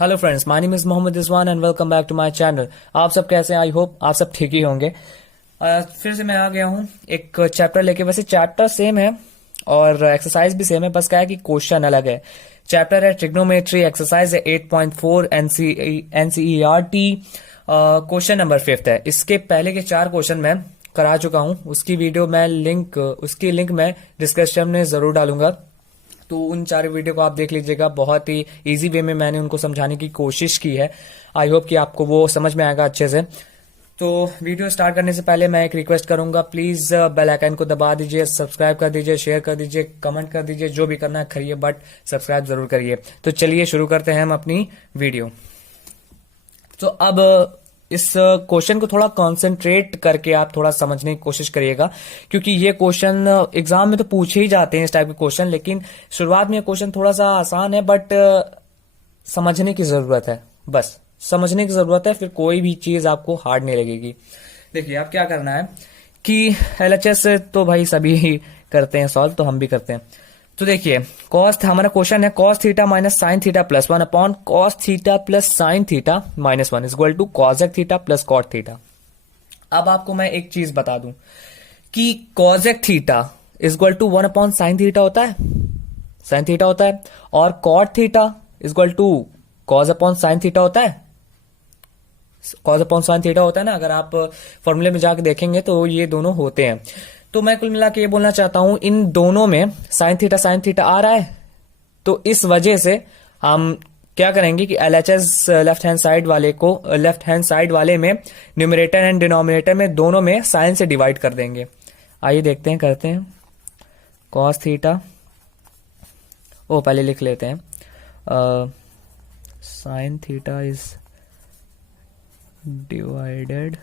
Hello friends, my name is Mohammad Rizwan and welcome back to my channel. आप सब कैसे हैं? आई होप आप सब ठीक ही होंगे। फिर से मैं आ गया हूँ एक चैप्टर लेके। वैसे चैप्टर सेम है और एक्सरसाइज भी सेम है, बस क्या है कि क्वेश्चन अलग है। चैप्टर है ट्रिग्नोमेट्री, एक्सरसाइज है 8.4 एनसीईआरटी। क्वेश्चन नंबर 5 है। इसके पहले के 4 क्वेश्चन मैं करा चुका हूँ, उसकी लिंक मैं डिस्क्रिप्शन में जरूर डालूंगा, तो उन 4 वीडियो को आप देख लीजिएगा। बहुत ही इजी वे में मैंने उनको समझाने की कोशिश की है। आई होप कि आपको वो समझ में आएगा अच्छे से। तो वीडियो स्टार्ट करने से पहले मैं एक रिक्वेस्ट करूंगा, प्लीज बेल आइकन को दबा दीजिए, सब्सक्राइब कर दीजिए, शेयर कर दीजिए, कमेंट कर दीजिए, जो भी करना है करिए, बट सब्सक्राइब जरूर करिए। तो चलिए शुरू करते हैं हम अपनी वीडियो। तो अब इस क्वेश्चन को थोड़ा कंसंट्रेट करके आप थोड़ा समझने की कोशिश करिएगा, क्योंकि ये क्वेश्चन एग्जाम में तो पूछे ही जाते हैं इस टाइप के क्वेश्चन, लेकिन शुरुआत में ये क्वेश्चन थोड़ा सा आसान है, बट समझने की जरूरत है। बस समझने की जरूरत है, फिर कोई भी चीज आपको हार्ड नहीं लगेगी। देखिए आप क्या करना है कि एलएचएस तो भाई सभी ही करते हैं सॉल्व, तो हम भी करते हैं। तो देखिए हमारा क्वेश्चन है cos theta minus sine theta plus 1 upon cos theta plus sine theta minus 1 is equal to cosec theta plus cot theta. अब आपको मैं एक चीज बता दूं कि cosec theta is equal to 1 upon sine theta होता है, साइन थीटा होता है, और cot theta is equal to cos upon sine theta होता है, कॉस अपॉन साइन थीटा होता है ना। अगर आप फॉर्मूले में जाके देखेंगे तो ये दोनों होते हैं। तो मैं कुल मिला के ये बोलना चाहता हूं, इन दोनों में साइन थीटा आ रहा है, तो इस वजह से हम क्या करेंगे कि एलएचएस लेफ्ट हैंड साइड वाले में न्यूमरेटर एंड डिनोमिनेटर में दोनों में साइन से डिवाइड कर देंगे। आइए देखते हैं, करते हैं। कॉस थीटा पहले लिख लेते हैं, sine theta is divided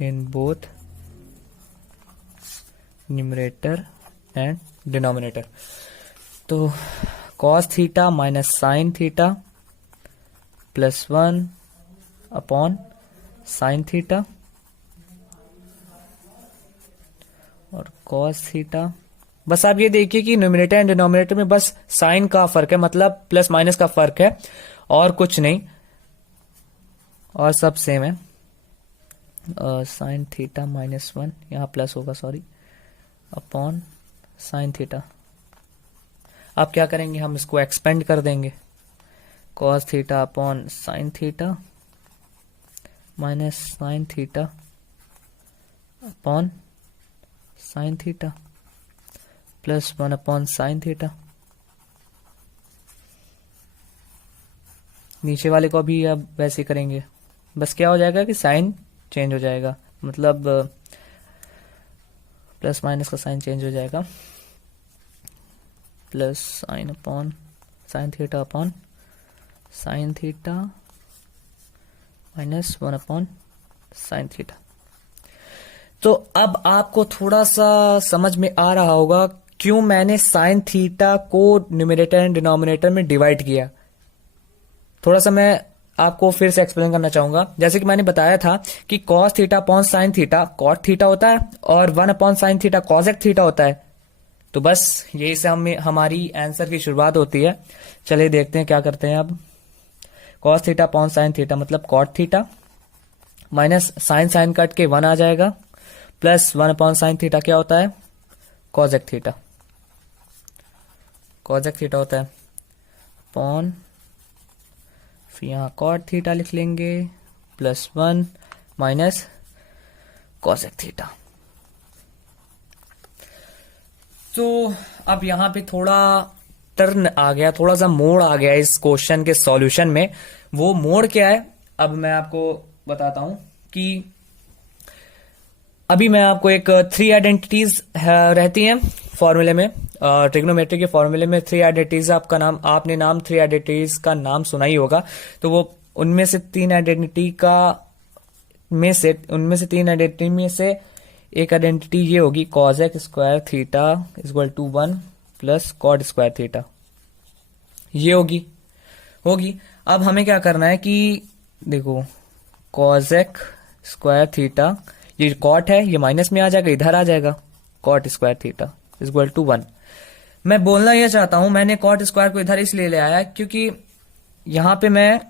in both numerator and denominator। तो cos theta minus sine theta plus 1 upon sine theta, और cos थीटा, बस आप ये देखिए कि न्यूमरेटर एंड डिनोमिनेटर में बस साइन का फर्क है, मतलब प्लस माइनस का फर्क है और कुछ नहीं, और सब सेम है। साइन थीटा माइनस 1 यहाँ प्लस होगा, सॉरी, अपॉन साइन थीटा। अब क्या करेंगे, हम इसको एक्सपेंड कर देंगे, cos theta upon sine theta minus sine theta upon sine theta plus 1 upon sine theta. नीचे वाले को भी अब वैसे करेंगे, बस क्या हो जाएगा कि साइन चेंज हो जाएगा, मतलब प्लस माइनस का साइन चेंज हो जाएगा, plus sine upon sine theta upon sine theta minus 1 upon sine theta. तो अब आपको थोड़ा सा समझ में आ रहा होगा क्यों मैंने साइन थीटा को न्यूमरेटर एंड डिनोमिनेटर में डिवाइड किया। थोड़ा सा मैं आपको फिर से एक्सप्लेन करना चाहूंगा। जैसे कि मैंने बताया था कि cos theta upon sine theta cot theta होता है, और 1 upon sine theta cosec theta होता है। तो बस यही से हमारी आंसर की शुरुआत होती है। चलिए देखते हैं क्या करते हैं। अब cos theta upon sine theta मतलब cot theta, minus sine cut के 1 आ जाएगा, प्लस 1 अपॉन साइन थीटा क्या होता है, कॉसेक थीटा होता है, अपॉन फिर यहाँ कॉट थीटा लिख लेंगे, प्लस 1 माइनस कॉसेक थीटा। तो अब यहाँ पे थोड़ा टर्न आ गया, थोड़ा सा मोड़ आ गया इस क्वेश्चन के सॉल्यूशन में। वो मोड़ क्या है अब मैं आपको बताता हूं कि अभी मैं आपको एक 3 आइडेंटिटीज रहती हैं फॉर्मूले में, ट्रिग्नोमेट्री के फॉर्मूले में 3 आइडेंटिटीज आपने 3 आइडेंटिटीज का नाम सुना ही होगा। तो वो उनमें से 3 आइडेंटिटी में से एक आइडेंटिटी ये होगी, cosec square theta is equal to 1 plus cot square theta, ये होगी। अब हमें क्या करना है कि देखो कॉसेक स्क्वायर थीटा, ये कॉट है, ये माइनस में आ जाएगा, इधर आ जाएगा, cot square theta is equal to 1। मैं बोलना यह चाहता हूं, मैंने कॉट स्क्वायर को इधर इसलिए ले आया क्योंकि यहां पे मैं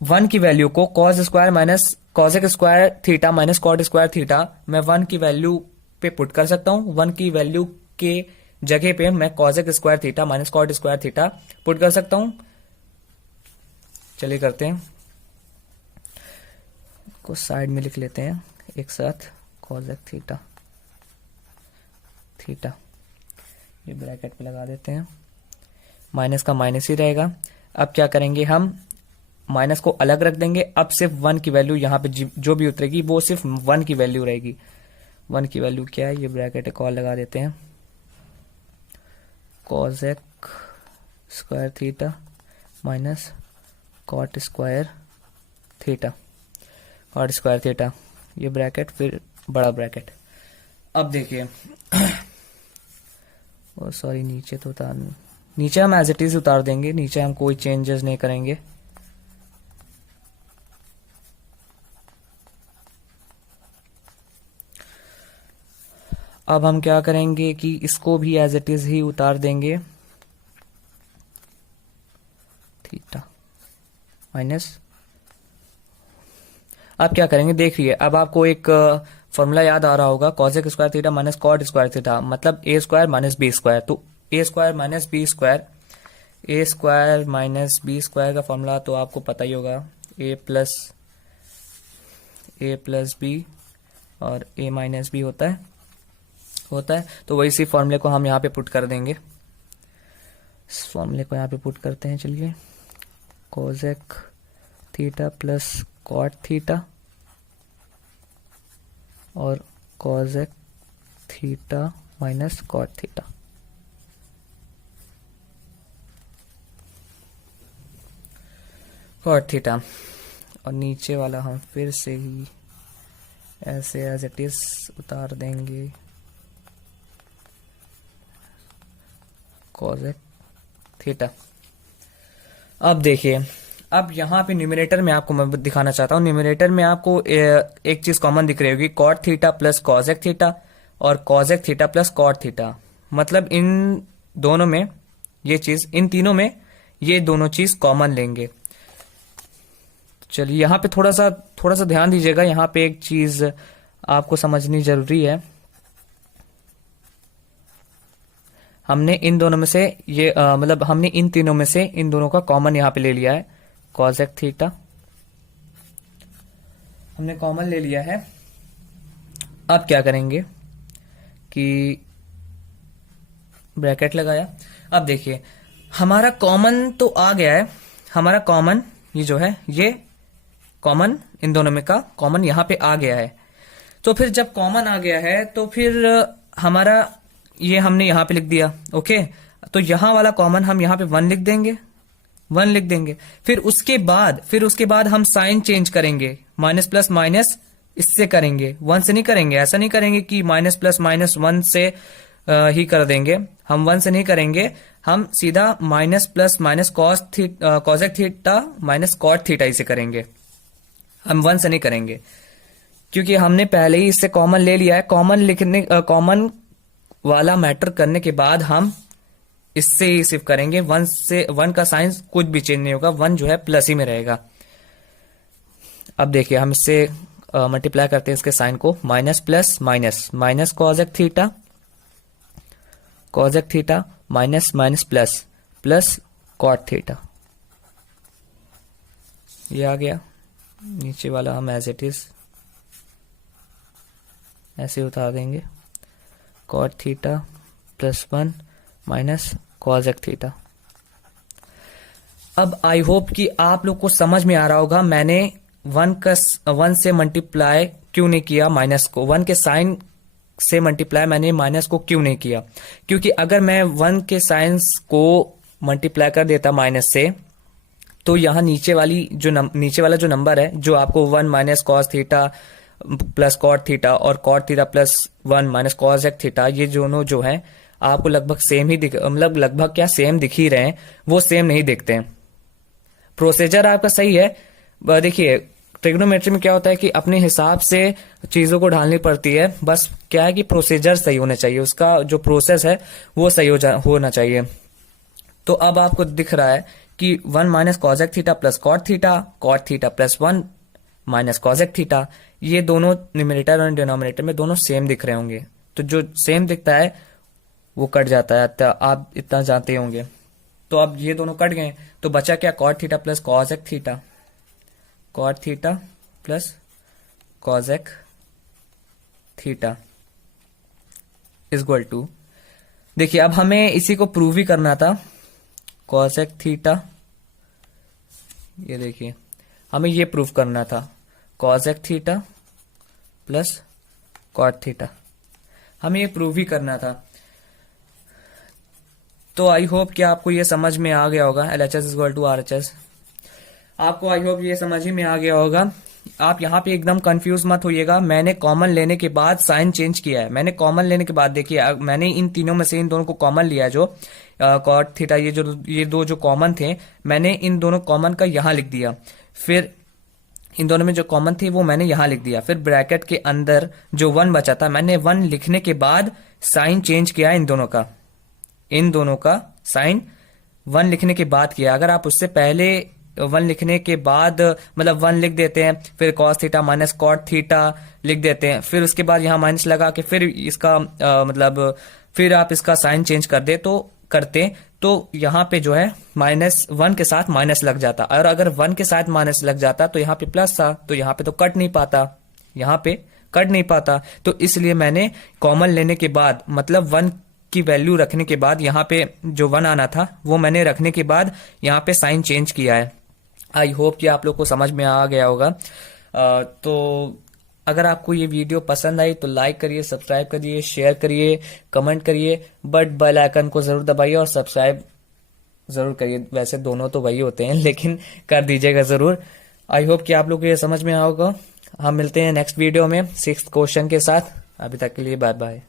1 की वैल्यू को cos square minus cosec square theta minus cot square theta, मैं 1 की वैल्यू पे पुट कर सकता हूं। 1 की वैल्यू के जगह पे मैं cosec square theta minus cot square theta put कर सकता हूं। चलिए करते हैं, को साइड में लिख लेते हैं एक साथ, कॉसेक थीटा थीटा, ये ब्रैकेट पे लगा देते हैं, माइनस का माइनस ही रहेगा। अब क्या करेंगे, हम माइनस को अलग रख देंगे। अब सिर्फ 1 की वैल्यू यहाँ पे जो भी उतरेगी वो सिर्फ 1 की वैल्यू रहेगी। 1 की वैल्यू क्या है, ये ब्रैकेट एक और लगा देते हैं, cosec square theta minus cot square theta, cot square theta, ये ब्रैकेट फिर बड़ा ब्रैकेट। अब देखिए ओ सॉरी, नीचे तो उतार, नीचे हम एज इट इज उतार देंगे, नीचे हम कोई चेंजेस नहीं करेंगे। अब हम क्या करेंगे कि इसको भी एज इट इज ही उतार देंगे, थीटा माइनस। अब क्या करेंगे देखिए, अब आपको एक फॉर्मूला याद आ रहा होगा, cosec square theta minus cot square theta मतलब A square minus B square. तो A square minus B square, A square minus B square का फॉर्मूला तो आपको पता ही होगा, ए प्लस बी और ए माइनस बी होता है। तो वही सी फॉर्मूले को हम यहाँ पे पुट कर देंगे। इस फॉर्मूले को यहाँ पे पुट करते हैं, चलिए, cosec theta plus cot theta और cosec theta minus cot theta. Cot theta और नीचे वाला हम फिर से ही ऐसे एज इट इज उतार देंगे, कॉसेक थीटा। अब देखिए, अब यहाँ पे न्यूमरेटर में आपको मैं दिखाना चाहता हूँ, न्यूमरेटर में आपको एक चीज कॉमन दिख रही होगी, cot theta plus cosec theta और cosec theta plus cot theta. मतलब इन दोनों में ये चीज, इन तीनों में ये दोनों चीज कॉमन लेंगे। चलिए यहाँ पे थोड़ा सा ध्यान दीजिएगा, यहाँ पे एक चीज आपको समझनी जरूरी है। हमने इन दोनों में से ये मतलब हमने इन तीनों में से इन दोनों का कॉमन यहाँ पे ले लिया है, कॉसेक थीटा हमने कॉमन ले लिया है। अब क्या करेंगे कि ब्रैकेट लगाया। अब देखिए हमारा कॉमन तो आ गया है, हमारा कॉमन ये जो है, ये कॉमन इन दोनों में का कॉमन यहाँ पे आ गया है। तो फिर जब कॉमन आ गया है तो फिर हमारा ये हमने यहाँ पे लिख दिया, ओके। तो यहाँ वाला कॉमन हम यहाँ पे 1 लिख देंगे, 1 लिख देंगे। फिर उसके बाद हम साइन चेंज करेंगे, माइनस प्लस माइनस इससे करेंगे, 1 से नहीं करेंगे। ऐसा नहीं करेंगे कि माइनस प्लस माइनस 1 से ही कर देंगे, हम 1 से नहीं करेंगे, हम सीधा minus plus minus cosec theta minus cot theta इसे करेंगे, हम 1 से नहीं करेंगे क्योंकि हमने पहले ही इससे कॉमन ले लिया है। कॉमन वाला मैटर करने के बाद हम इससे ही सिर्फ करेंगे, 1 का साइन कुछ भी चेंज नहीं होगा, 1 जो है प्लस ही में रहेगा। अब देखिए हम इससे मल्टीप्लाई करते हैं इसके साइन को, minus plus minus, minus cosec theta minus minus plus plus cot theta, ये आ गया। नीचे वाला हम एज इट इज ऐसे उतार देंगे, cot theta plus 1 minus cosec theta. अब आई होप कि आप लोग को समझ में आ रहा होगा मैंने 1 से मल्टीप्लाई क्यों नहीं किया माइनस को, 1 के साइन से मल्टीप्लाई मैंने माइनस को क्यों नहीं किया। क्योंकि अगर मैं 1 के साइंस को मल्टीप्लाई कर देता माइनस से, तो यहाँ नीचे वाला जो नंबर है, जो आपको 1 minus cos theta plus cot theta और cot theta plus 1 minus cosec theta, ये दोनों जो है आपको लगभग सेम ही मतलब लगभग क्या सेम दिख ही रहे हैं, वो सेम नहीं दिखते हैं। प्रोसीजर आपका सही है। देखिए ट्रिग्नोमेट्री में क्या होता है कि अपने हिसाब से चीजों को ढालनी पड़ती है, बस क्या है कि प्रोसीजर सही होने चाहिए, उसका जो प्रोसेस है वो सही होना चाहिए। तो अब आपको दिख रहा है कि 1 minus cosec theta plus cot theta plus 1 minus cosec theta, ये दोनों न्यूमरेटर और डिनोमिनेटर में दोनों सेम दिख रहे होंगे। तो जो सेम दिखता है वो कट जाता है, आप इतना जानते होंगे। तो अब ये दोनों कट गए, तो बचा क्या, cot theta plus cosec theta, cot theta plus cosec theta is equal to, देखिए अब हमें इसी को प्रूव ही करना था, कॉसेक थीटा, ये देखिए हमें ये प्रूव करना था, cosec theta plus cot theta, हमें ये प्रूव ही करना था। तो आई होप कि आपको ये समझ में आ गया होगा, LHS is equal to RHS, आपको आई होप ये समझ ही में आ गया होगा। आप यहाँ पे एकदम कंफ्यूज मत होइएगा, मैंने कॉमन लेने के बाद साइन चेंज किया है। मैंने कॉमन लेने के बाद देखिए, मैंने इन तीनों में से इन दोनों को कॉमन लिया है, जो कॉट थीटा, ये दो जो कॉमन थे, मैंने इन दोनों कॉमन का यहाँ लिख दिया, फिर इन दोनों में जो कॉमन थी वो मैंने यहाँ लिख दिया, फिर ब्रैकेट के अंदर जो 1 बचा था, मैंने 1 लिखने के बाद साइन चेंज किया इन दोनों का साइन 1 लिखने के बाद किया। अगर आप उससे पहले 1 लिखने के बाद मतलब 1 लिख देते हैं, फिर cos theta minus cot theta लिख देते हैं, फिर उसके बाद यहाँ माइनस लगा के फिर इसका फिर आप इसका साइन चेंज करते तो यहाँ पे जो है -1 के साथ माइनस लग जाता, और अगर 1 के साथ माइनस लग जाता तो यहाँ पे प्लस था, तो यहाँ पे तो कट नहीं पाता, तो इसलिए मैंने कॉमन लेने के बाद, मतलब 1 की वैल्यू रखने के बाद, यहाँ पे जो 1 आना था वो मैंने रखने के बाद यहाँ पे साइन चेंज किया है। आई होप कि आप लोग को समझ में आ गया होगा। तो अगर आपको ये वीडियो पसंद आई तो लाइक करिए, सब्सक्राइब करिए, शेयर करिए, कमेंट करिए, बट बेल आइकन को जरूर दबाइए और सब्सक्राइब जरूर करिए। वैसे दोनों तो वही होते हैं, लेकिन कर दीजिएगा जरूर। आई होप कि आप लोग को ये समझ में आएगा। हम मिलते हैं नेक्स्ट वीडियो में 6th क्वेश्चन के साथ। अभी तक के लिए बाय बाय।